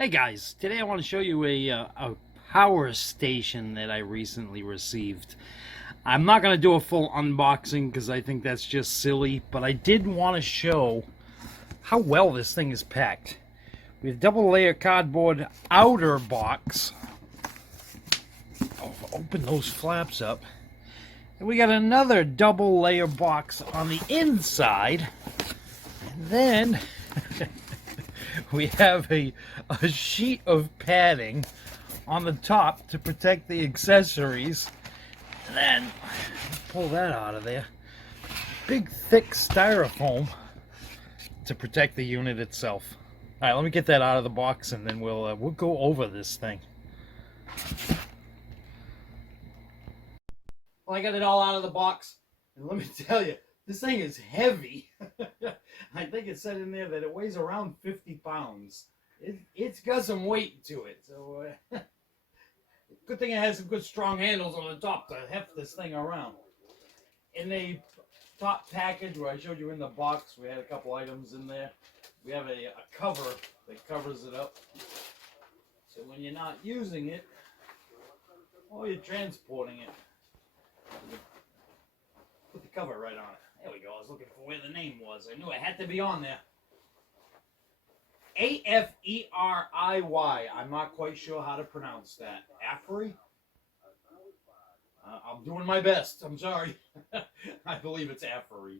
Hey guys, today I want to show you a power station that I recently received. I'm not going to do a full unboxing because I think that's just silly, but I did want to show how well this thing is packed. We have double layer cardboard outer box. Oh, open those flaps up. And we got another double layer box on the inside. And then we have a sheet of padding on the top to protect the accessories. And then pull that out of there. Big thick styrofoam to protect the unit itself. All right, let me get that out of the box, and then we'll go over this thing. Well, I got it all out of the box, and let me tell you, this thing is heavy. I think it said in there that it weighs around 50 pounds. It's got some weight to it, so good thing it has some good strong handles on the top to heft this thing around. In the top package where I showed you in the box, we had a couple items in there. We have a cover that covers it up, so when you're not using it or you're transporting it, put the cover right on it. There we go. I was looking for where the name was. I knew it had to be on there. AFERIY. I'm not quite sure how to pronounce that. AFERY? I'm doing my best. I'm sorry. I believe it's AFERY.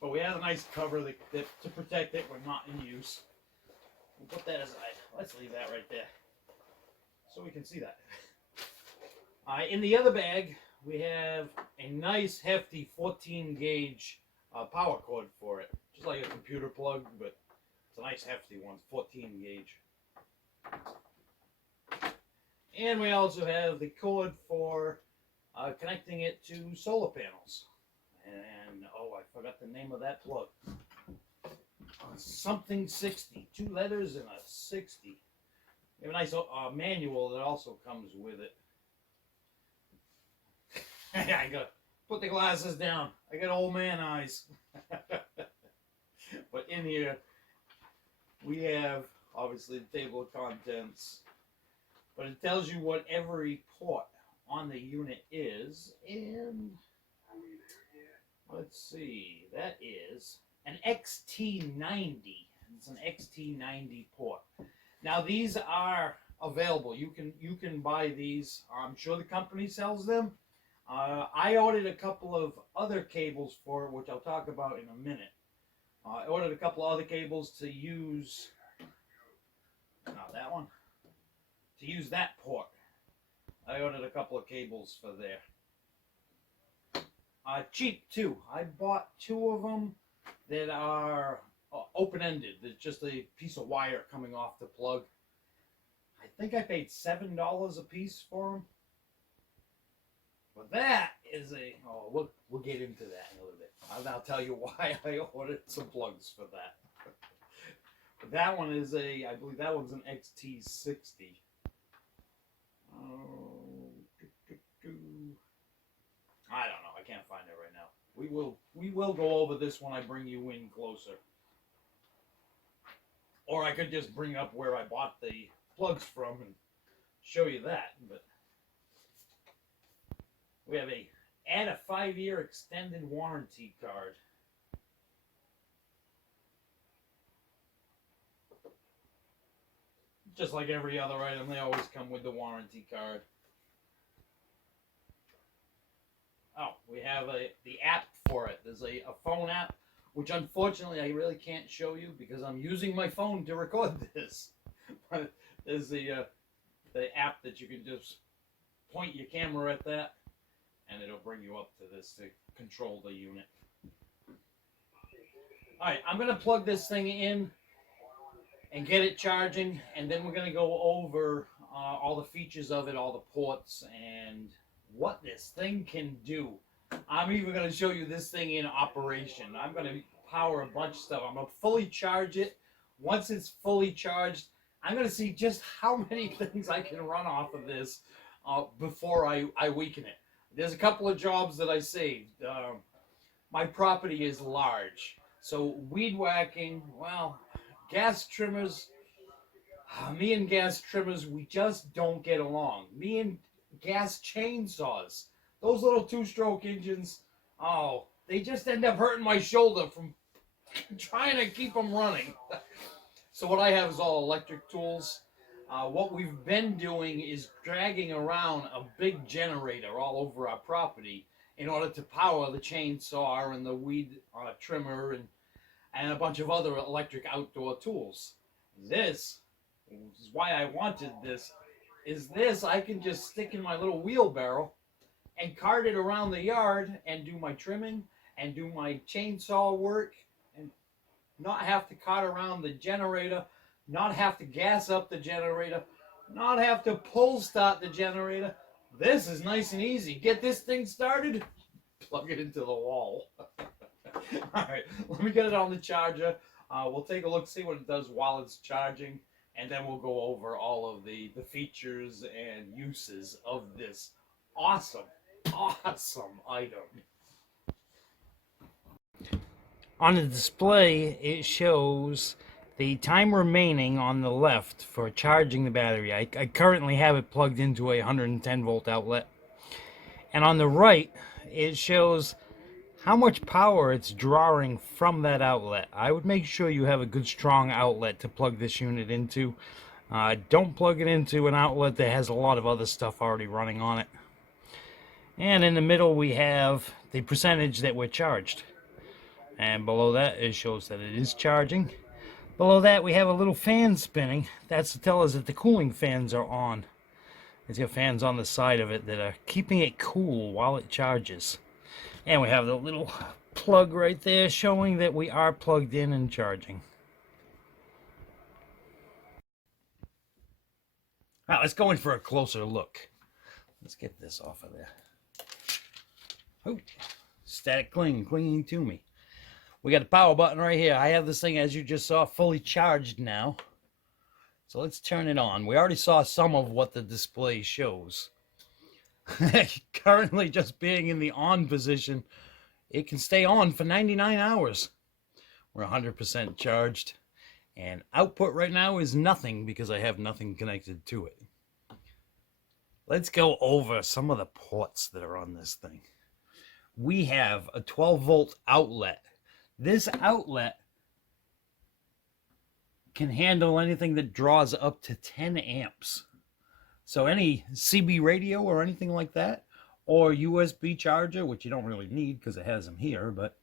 But we have a nice cover that to protect it when not in use. We'll put that aside. Let's leave that right there so we can see that. In the other bag, we have a nice hefty 14 gauge power cord for it. Just like a computer plug, but it's a nice hefty one, 14 gauge. And we also have the cord for connecting it to solar panels. And, oh, I forgot the name of that plug. Something 60. 2 letters and a 60. We have a nice manual that also comes with it. I gotta put the glasses down. I got old man eyes. But in here, we have, obviously, the table of contents. But it tells you what every port on the unit is. And let's see, that is an XT90. It's an XT90 port. Now these are available. You can buy these. I'm sure the company sells them. I ordered a couple of other cables for it, which I'll talk about in a minute. I ordered a couple of other cables to use. Not that one. To use that port. I ordered a couple of cables for there. Cheap too. I bought 2 of them that are open-ended. There's just a piece of wire coming off the plug. I think I paid $7 a piece for them. But that is a, we'll get into that in a little bit. I'll tell you why I ordered some plugs for that. But that one is I believe that one's an XT60. I don't know. I can't find it right now. We will go over this when I bring you in closer. Or I could just bring up where I bought the plugs from and show you that. But we have add a 5-year extended warranty card. Just like every other item, they always come with the warranty card. Oh, we have the app for it. There's a phone app, which unfortunately I really can't show you because I'm using my phone to record this. But there's the app that you can just point your camera at that, and it'll bring you up to this to control the unit. Alright, I'm going to plug this thing in and get it charging, and then we're going to go over all the features of it, all the ports, and what this thing can do. I'm even going to show you this thing in operation. I'm going to power a bunch of stuff. I'm going to fully charge it. Once it's fully charged, I'm going to see just how many things I can run off of this before I weaken it. There's a couple of jobs that I saved. My property is large, so weed whacking, well, gas trimmers, Me and gas trimmers, we just don't get along. Me and gas chainsaws, those little two-stroke engines, oh, they just end up hurting my shoulder from trying to keep them running. So what I have is all electric tools. What we've been doing is dragging around a big generator all over our property in order to power the chainsaw and the weed trimmer and a bunch of other electric outdoor tools. This is why I wanted this. Is this I can just stick in my little wheelbarrow and cart it around the yard and do my trimming and do my chainsaw work and not have to cart around the generator, not have to gas up the generator, not have to pull start the generator. This is nice and easy. Get this thing started, plug it into the wall. All right, let me get it on the charger. We'll take a look, see what it does while it's charging, and then we'll go over all of the features and uses of this awesome item. On the display, it shows the time remaining on the left for charging the battery. I currently have it plugged into a 110 volt outlet. And on the right, it shows how much power it's drawing from that outlet. I would make sure you have a good strong outlet to plug this unit into. Don't plug it into an outlet that has a lot of other stuff already running on it. And in the middle we have the percentage that we're charged. And below that it shows that it is charging. Below that we have a little fan spinning. That's to tell us that the cooling fans are on. There's got fans on the side of it that are keeping it cool while it charges. And we have the little plug right there showing that we are plugged in and charging. All right, let's go in for a closer look. Let's get this off of there. Oh, static clinging to me. We got the power button right here. I have this thing, as you just saw, fully charged now. So let's turn it on. We already saw some of what the display shows. Currently just being in the on position, it can stay on for 99 hours. We're 100% charged. And output right now is nothing because I have nothing connected to it. Let's go over some of the ports that are on this thing. We have a 12 volt outlet. This outlet can handle anything that draws up to 10 amps. So any CB radio or anything like that, or USB charger, which you don't really need because it has them here, but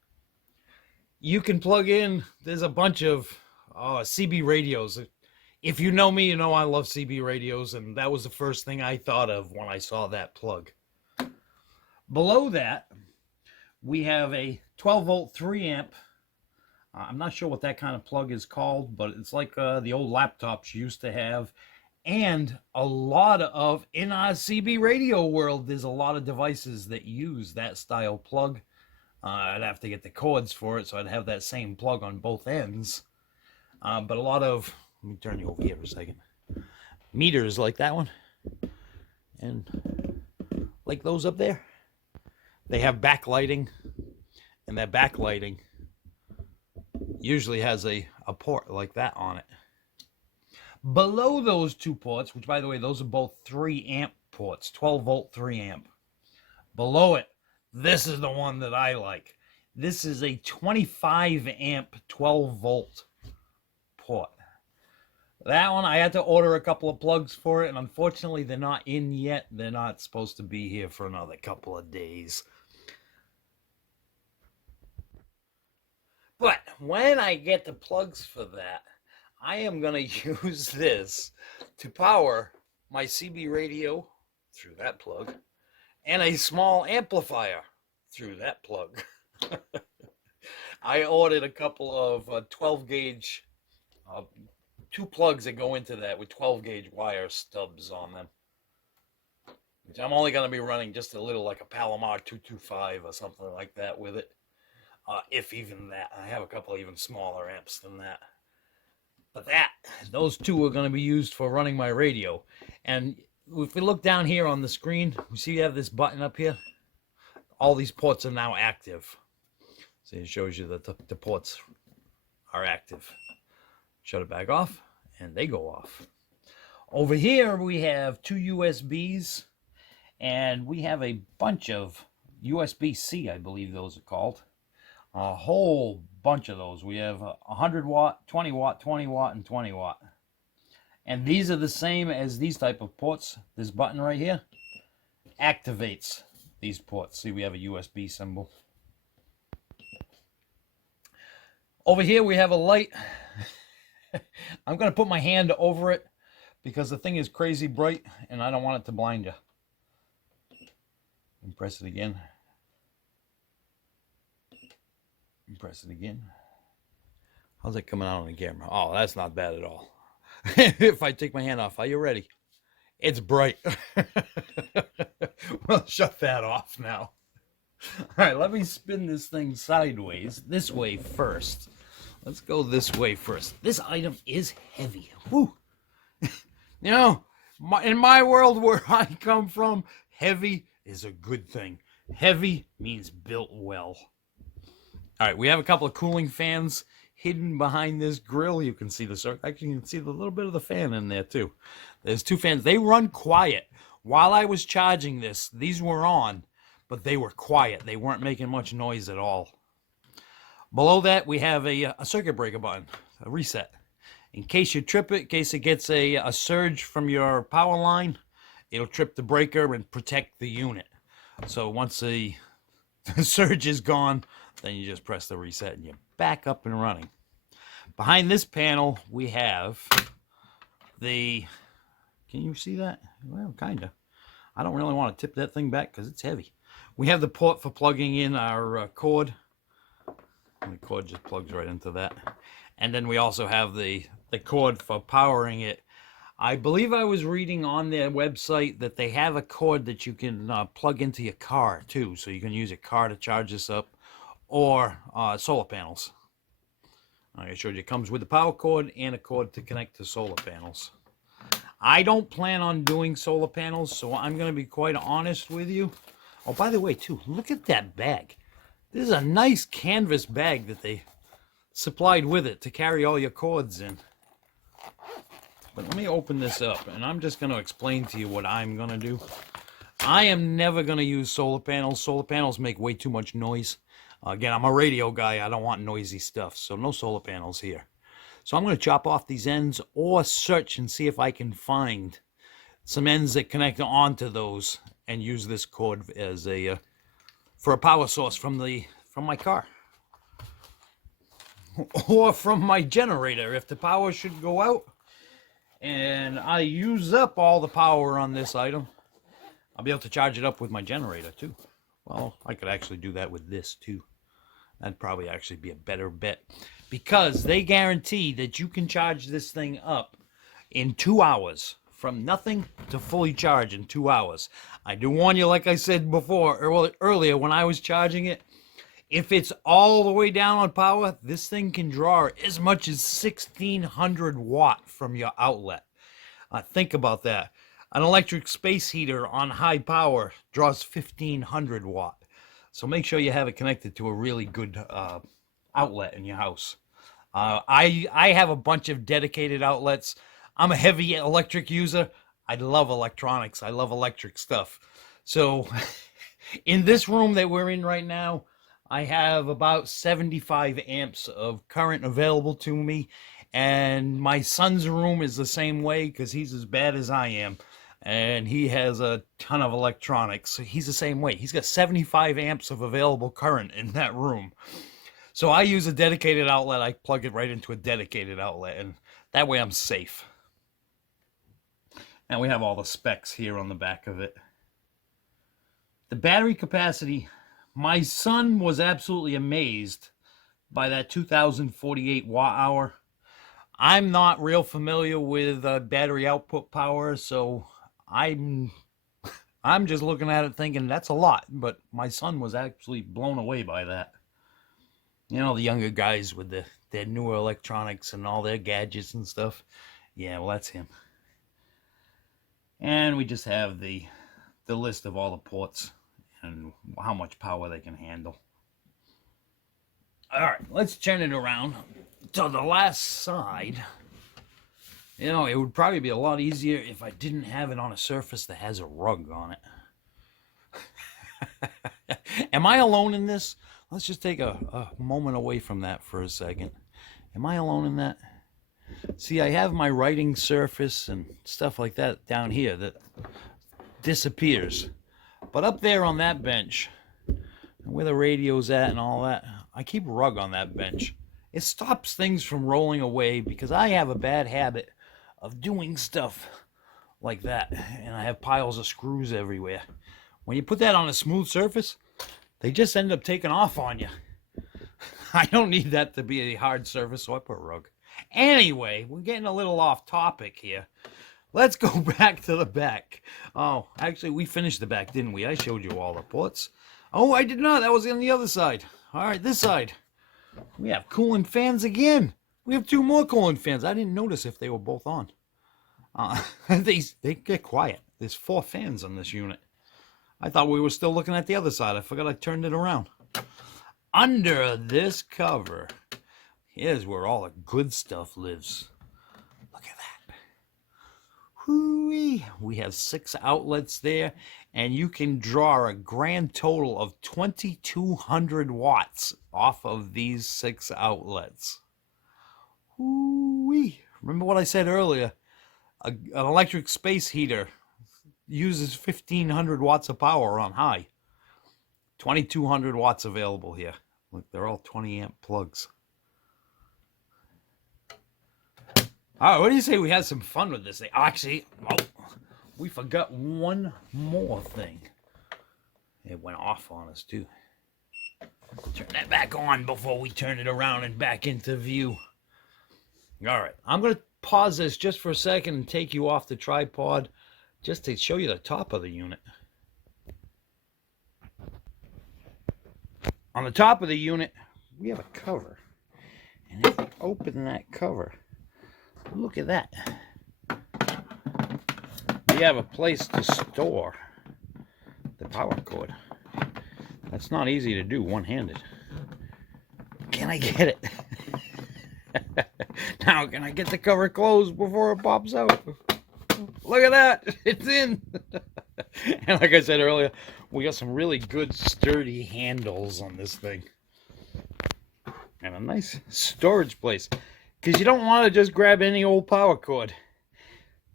you can plug in. There's a bunch of CB radios. If you know me, you know I love CB radios, and that was the first thing I thought of when I saw that plug. Below that, we have a 12 volt 3 amp. I'm not sure what that kind of plug is called, but it's like the old laptops you used to have. And a lot of, in our CB radio world, there's a lot of devices that use that style plug. I'd have to get the cords for it, so I'd have that same plug on both ends. But a lot of, let me turn you over here for a second. Meters like that one, and like those up there, they have backlighting, and that backlighting usually has a port like that on it. Below those two ports, which by the way, those are both 3 amp ports, 12 volt 3 amp. Below it, this is the one that I like. This is a 25 amp 12 volt port. That one, I had to order a couple of plugs for it, and unfortunately they're not in yet. They're not supposed to be here for another couple of days. But when I get the plugs for that, I am going to use this to power my CB radio through that plug and a small amplifier through that plug. I ordered a couple of 12 gauge, 2 plugs that go into that with 12 gauge wire stubs on them. Which I'm only going to be running just a little, like a Palomar 225 or something like that with it. If even that. I have a couple even smaller amps than that. But those 2 are going to be used for running my radio. And if we look down here on the screen, we see you have this button up here. All these ports are now active. So it shows you that the ports are active. Shut it back off, and they go off. Over here we have two USBs, and we have a bunch of USB-C, I believe those are called. A whole bunch of those. We have 100 watt, 20 watt, 20 watt, and 20 watt. And these are the same as these type of ports. This button right here activates these ports. See, we have a USB symbol. Over here we have a light. I'm going to put my hand over it because the thing is crazy bright and I don't want it to blind you. And press it again. And press it again. How's it coming out on the camera? Oh, that's not bad at all. If I take my hand off, are you ready? It's bright. Well, shut that off now. All right, let me spin this thing sideways. This way first. Let's go this way first. This item is heavy. Woo! You know, in my world where I come from, heavy is a good thing. Heavy means built well. All right, we have a couple of cooling fans hidden behind this grill. You can see the circle. Actually, you can see the little bit of the fan in there too. There's two fans. They run quiet. While I was charging this, these were on, but they were quiet. They weren't making much noise at all. Below that, we have a circuit breaker button, a reset. In case you trip it, in case it gets a surge from your power line, it'll trip the breaker and protect the unit. So once the surge is gone, then you just press the reset and you're back up and running. Behind this panel, we have the... Can you see that? Well, kind of. I don't really want to tip that thing back because it's heavy. We have the port for plugging in our cord. And the cord just plugs right into that. And then we also have the cord for powering it. I believe I was reading on their website that they have a cord that you can plug into your car too. So you can use a car to charge this up, or solar panels. Like I showed you, it comes with a power cord and a cord to connect to solar panels. I don't plan on doing solar panels, so I'm going to be quite honest with you. Oh, by the way, too, look at that bag. This is a nice canvas bag that they supplied with it to carry all your cords in. But let me open this up, and I'm just going to explain to you what I'm going to do. I am never going to use solar panels. Solar panels make way too much noise. Again, I'm a radio guy. I don't want noisy stuff, so no solar panels here. So I'm going to chop off these ends or search and see if I can find some ends that connect onto those and use this cord as a for a power source from my car. Or from my generator if the power should go out and I use up all the power on this item. I'll be able to charge it up with my generator too. Well, I could actually do that with this too. That'd probably actually be a better bet, because they guarantee that you can charge this thing up in 2 hours, from nothing to fully charge in 2 hours. I do warn you, like I said before, earlier when I was charging it, if it's all the way down on power, this thing can draw as much as 1600 watt from your outlet. Think about that. An electric space heater on high power draws 1500 watt. So make sure you have it connected to a really good outlet in your house. I have a bunch of dedicated outlets. I'm a heavy electric user. I love electronics. I love electric stuff. So in this room that we're in right now, I have about 75 amps of current available to me. And my son's room is the same way because he's as bad as I am. And he has a ton of electronics. So he's the same way. He's got 75 amps of available current in that room. So I use a dedicated outlet. I plug it right into a dedicated outlet. And that way I'm safe. And we have all the specs here on the back of it. The battery capacity, my son was absolutely amazed by that 2048 watt hour. I'm not real familiar with battery output power, so I'm just looking at it thinking that's a lot, but my son was actually blown away by that. You know, the younger guys with their newer electronics and all their gadgets and stuff. Yeah, well, that's him. And we just have the list of all the ports and how much power they can handle. All right, let's turn it around to the last side. You know, it would probably be a lot easier if I didn't have it on a surface that has a rug on it. Am I alone in this? Let's just take a moment away from that for a second. Am I alone in that? See, I have my writing surface and stuff like that down here that disappears. But up there on that bench, where the radio's at and all that, I keep a rug on that bench. It stops things from rolling away because I have a bad habit of doing stuff like that, and I have piles of screws everywhere. When you put that on a smooth surface, they just end up taking off on you. I don't need that to be a hard surface, so I put a rug. Anyway, we're getting a little off topic here. Let's go back to the back. Oh, actually, we finished the back, didn't we? I showed you all the ports. Oh, I did not. That was on the other side. All right, this side. We have cooling fans again. We have 2 more cooling fans. I didn't notice if they were both on. They get quiet. There's 4 fans on this unit. I thought we were still looking at the other side. I forgot I turned it around. Under this cover, here's where all the good stuff lives. Look at that. Hoo-wee. We have 6 outlets there, and you can draw a grand total of 2,200 watts off of these 6 outlets. Hoo-wee. Remember what I said earlier? An electric space heater uses 1,500 watts of power on high. 2,200 watts available here. Look, they're all 20 amp plugs. All right, what do you say we had some fun with this thing? Actually, we forgot one more thing. It went off on us, too. Turn that back on before we turn it around and back into view. All right, I'm going to pause this just for a second and take you off the tripod just to show you the top of the unit. On the top of the unit, we have a cover. And if we open that cover, look at that. We have a place to store the power cord. That's not easy to do one-handed. Can I get it? Now, can I get the cover closed before it pops out? Look at that. It's in. And like I said earlier, we got some really good sturdy handles on this thing. And a nice storage place. Because you don't want to just grab any old power cord.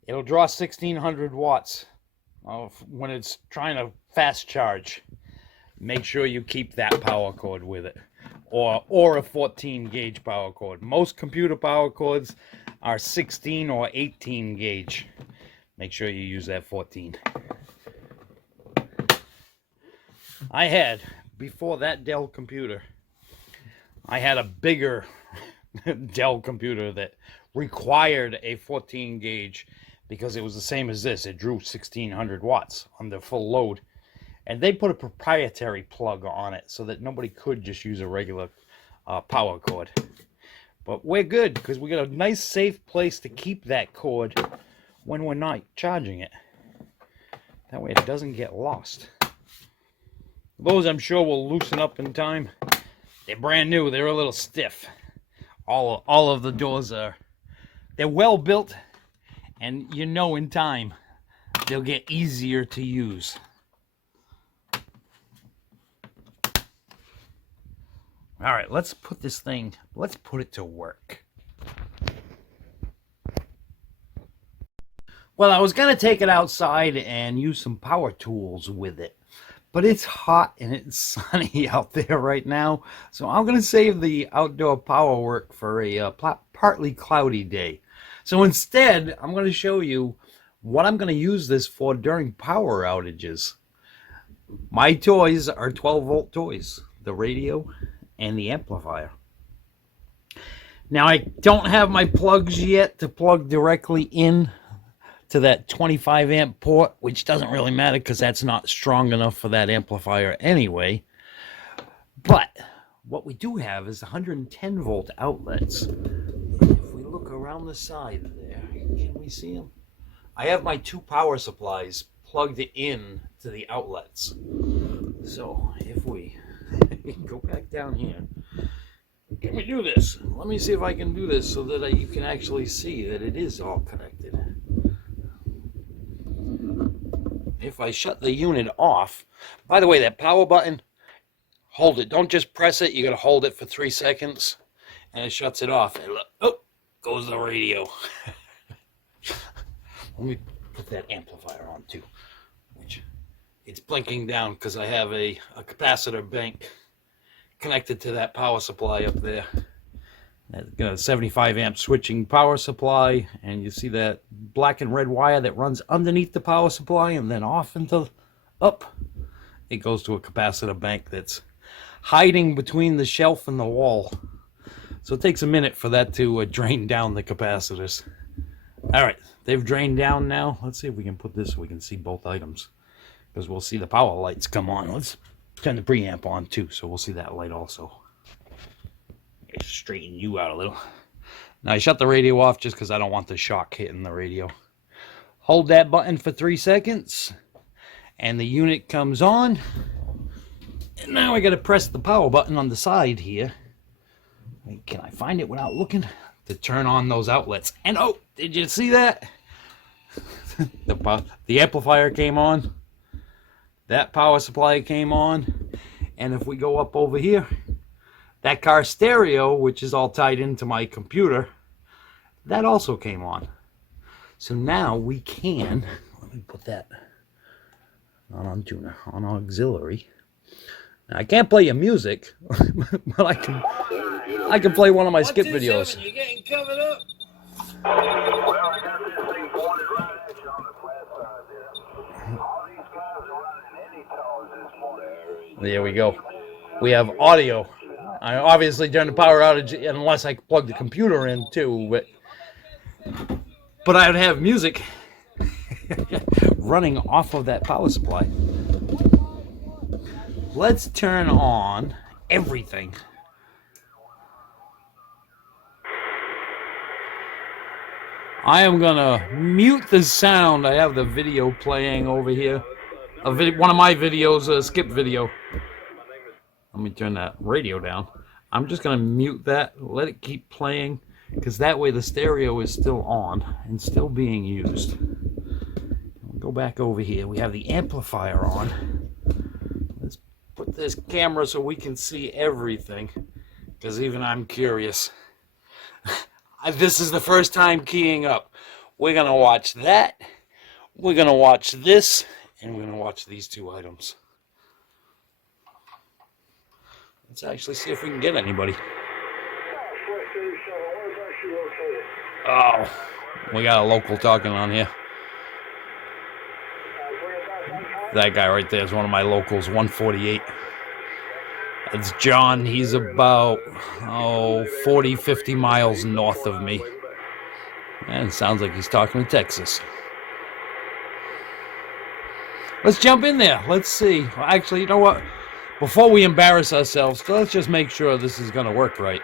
It'll draw 1,600 watts when it's trying to fast charge. Make sure you keep that power cord with it. Or a 14 gauge power cord. Most computer power cords are 16 or 18 gauge. Make sure you use that 14. I had, before that Dell computer, I had a bigger Dell computer that required a 14 gauge because it was the same as this. It drew 1,600 watts on the full load. And they put a proprietary plug on it so that nobody could just use a regular power cord. But we're good because we got a nice safe place to keep that cord when we're not charging it. That way it doesn't get lost. Those I'm sure will loosen up in time. They're brand new. They're a little stiff. All of the doors are. They're well built, and you know in time they'll get easier to use. All right, let's put it to work. Well, I was going to take it outside and use some power tools with it, but it's hot and it's sunny out there right now, so I'm going to save the outdoor power work for a partly cloudy day. So instead, I'm going to show you what I'm going to use this for during power outages. My toys are 12-volt toys, the radio and the amplifier. Now, I don't have my plugs yet to plug directly in to that 25 amp port, which doesn't really matter because that's not strong enough for that amplifier anyway. But what we do have is 110 volt outlets. If we look around the side there, can we see them? I have my 2 power supplies plugged in to the outlets. So if we go back down here, Can we do this? Let me see if I can do this so that you can actually see that it is all connected. If I shut the unit off, by the way, that power button, hold it. Don't just press it. You got to hold it for 3 seconds, and it shuts it off. And look, oh, goes the radio. Let me put that amplifier on too, which it's blinking down because I have a capacitor bank connected to that power supply up there. That's got a 75 amp switching power supply, and you see that black and red wire that runs underneath the power supply and then off into up. It goes to a capacitor bank that's hiding between the shelf and the wall. So it takes a minute for that to drain down the capacitors. All right, they've drained down now. Let's see if we can put this so we can see both items, because we'll see the power lights come on. Let's turn the preamp on too, so we'll see that light also. Straighten you out a little. Now I shut the radio off just because I don't want the shock hitting the radio. Hold that button for 3 seconds and the unit comes on. And now I got to press the power button on the side here. Can I find it without looking? To turn on those outlets. And oh, did you see that? The amplifier came on. That power supply came on. And if we go up over here, that car stereo, which is all tied into my computer, that also came on. So now we can, let me put that not on tuner, on auxiliary. Now, I can't play your music, but I can play one of my skip videos. You're getting covered up. There we go. We have audio. I obviously during the power outage, unless I plug the computer in too, but I would have music running off of that power supply. Let's turn on everything. I am gonna mute the sound. I have the video playing over here. One of my videos, a skip video. Let me turn that radio down. I'm just going to mute that, let it keep playing, because that way the stereo is still on and still being used. We'll go back over here. We have the amplifier on. Let's put this camera so we can see everything, because even I'm curious. This is the first time keying up. We're going to watch that. We're going to watch this, and we're going to watch these two items. Let's actually see if we can get anybody. Oh, we got a local talking on here. That guy right there is one of my locals, 148. It's John. He's about, 40, 50 miles north of me. And it sounds like he's talking to Texas. Let's jump in there. Let's see. Actually, you know what? Before we embarrass ourselves, let's just make sure this is going to work right.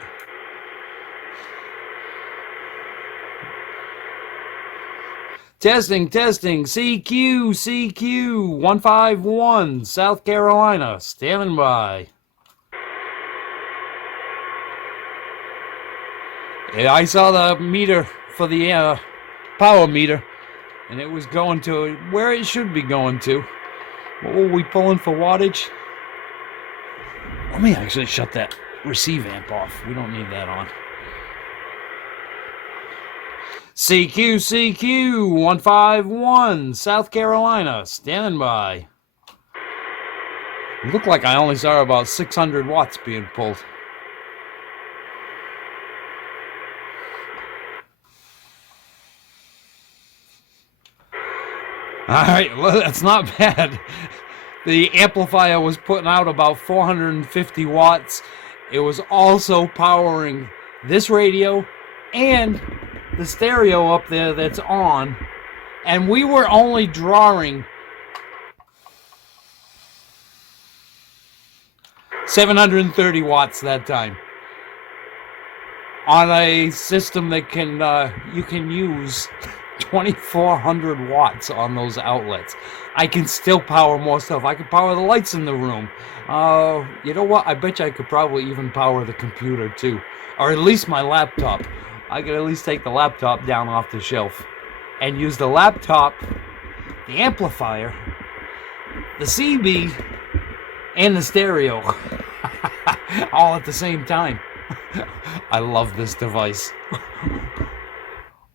Testing, testing. CQ 151, South Carolina. Standing by. Yeah, I saw the meter for the power meter, and it was going to where it should be going to. What were we pulling for wattage? Let me actually shut that receive amp off. We don't need that on. CQ 151, South Carolina, standing by. It looked like I only saw about 600 watts being pulled. Alright, well, that's not bad. The amplifier was putting out about 450 watts. It was also powering this radio and the stereo up there that's on. And we were only drawing 730 watts that time on a system that can you can use 2,400 watts on those outlets. I can still power more stuff. I can power the lights in the room. You know what? I bet you I could probably even power the computer too. Or at least my laptop. I could at least take the laptop down off the shelf and use the laptop, the amplifier, the CB, and the stereo all at the same time. I love this device.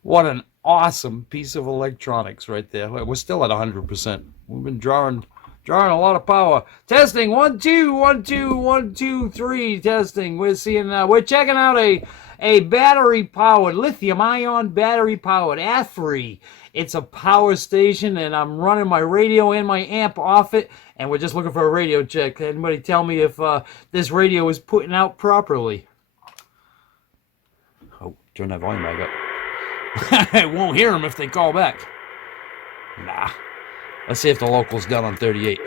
What an awesome piece of electronics right there. We're still at 100%. We've been drawing a lot of power. Testing 1 2 1 2 1 2 3. Testing. We're checking out a battery powered, lithium ion battery powered AFERY. It's a power station, and I'm running my radio and my amp off it, and we're just looking for a radio check. Anybody tell me if this radio is putting out properly? Oh, turn that volume back up. I won't hear them if they call back. Nah. Let's see if the local's done on 38.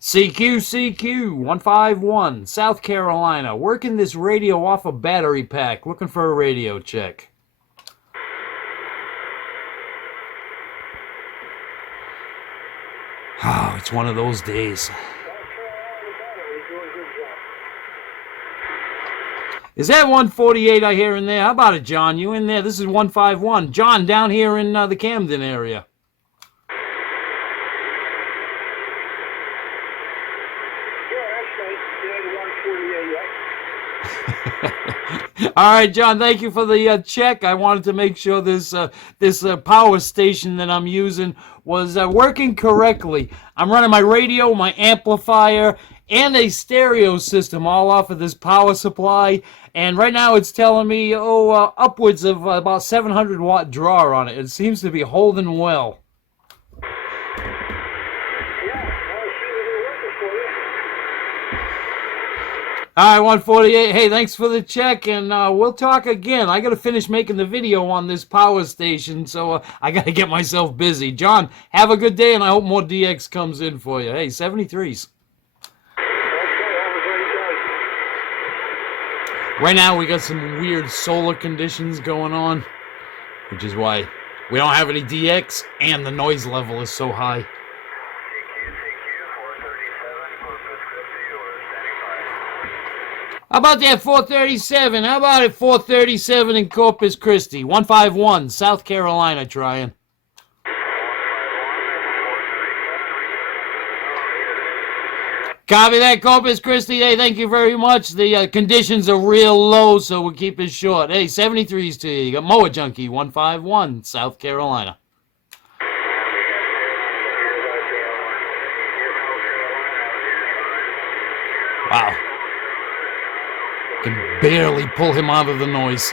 CQ 151, South Carolina. Working this radio off a battery pack. Looking for a radio check. Oh, it's one of those days. Is that 148 I hear in there? How about it, John? You in there? This is 151. John, down here in the Camden area. All right, John, thank you for the check. I wanted to make sure this power station that I'm using was working correctly. I'm running my radio, my amplifier, and a stereo system all off of this power supply. And right now it's telling me, upwards of about 700 watt draw on it. It seems to be holding well. All right, 148. Hey, thanks for the check, and we'll talk again. I got to finish making the video on this power station, so I got to get myself busy. John, have a good day, and I hope more DX comes in for you. Hey, 73s. Right now, we got some weird solar conditions going on, which is why we don't have any DX, and the noise level is so high. How about that 437? How about it 437 in Corpus Christi? 151, South Carolina, trying. Copy that, Corpus Christi. Hey, thank you very much. The conditions are real low, so we'll keep it short. Hey, 73s to you. You got Moa Junkie, 151, South Carolina. Wow. Can barely pull him out of the noise.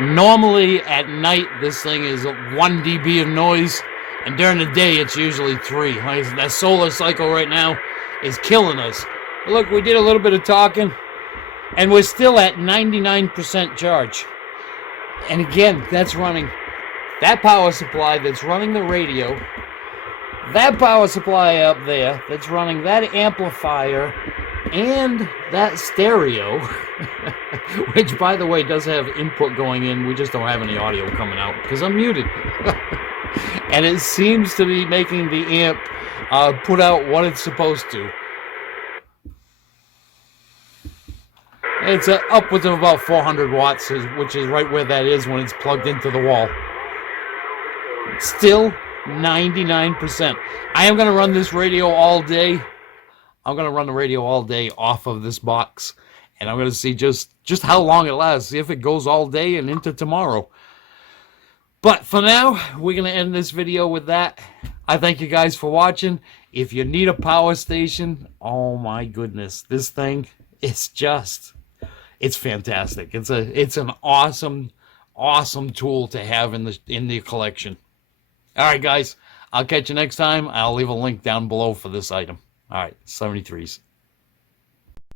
Normally at night this thing is 1 dB of noise, and during the day it's usually 3. That solar cycle right now is killing us. Look, we did a little bit of talking, and we're still at 99% charge. And again, that's running that power supply that's running the radio, that power supply up there that's running that amplifier, and that stereo, which, by the way, does have input going in. We just don't have any audio coming out because I'm muted. And it seems to be making the amp put out what it's supposed to. It's upwards of about 400 watts, which is right where that is when it's plugged into the wall. Still 99%. I am going to run this radio all day. I'm going to run the radio all day off of this box, and I'm going to see just how long it lasts, see if it goes all day and into tomorrow. But for now, we're going to end this video with that. I thank you guys for watching. If you need a power station, oh my goodness, this thing, it's fantastic. It's an awesome tool to have in the collection. All right, guys, I'll catch you next time. I'll leave a link down below for this item. All right, 73s.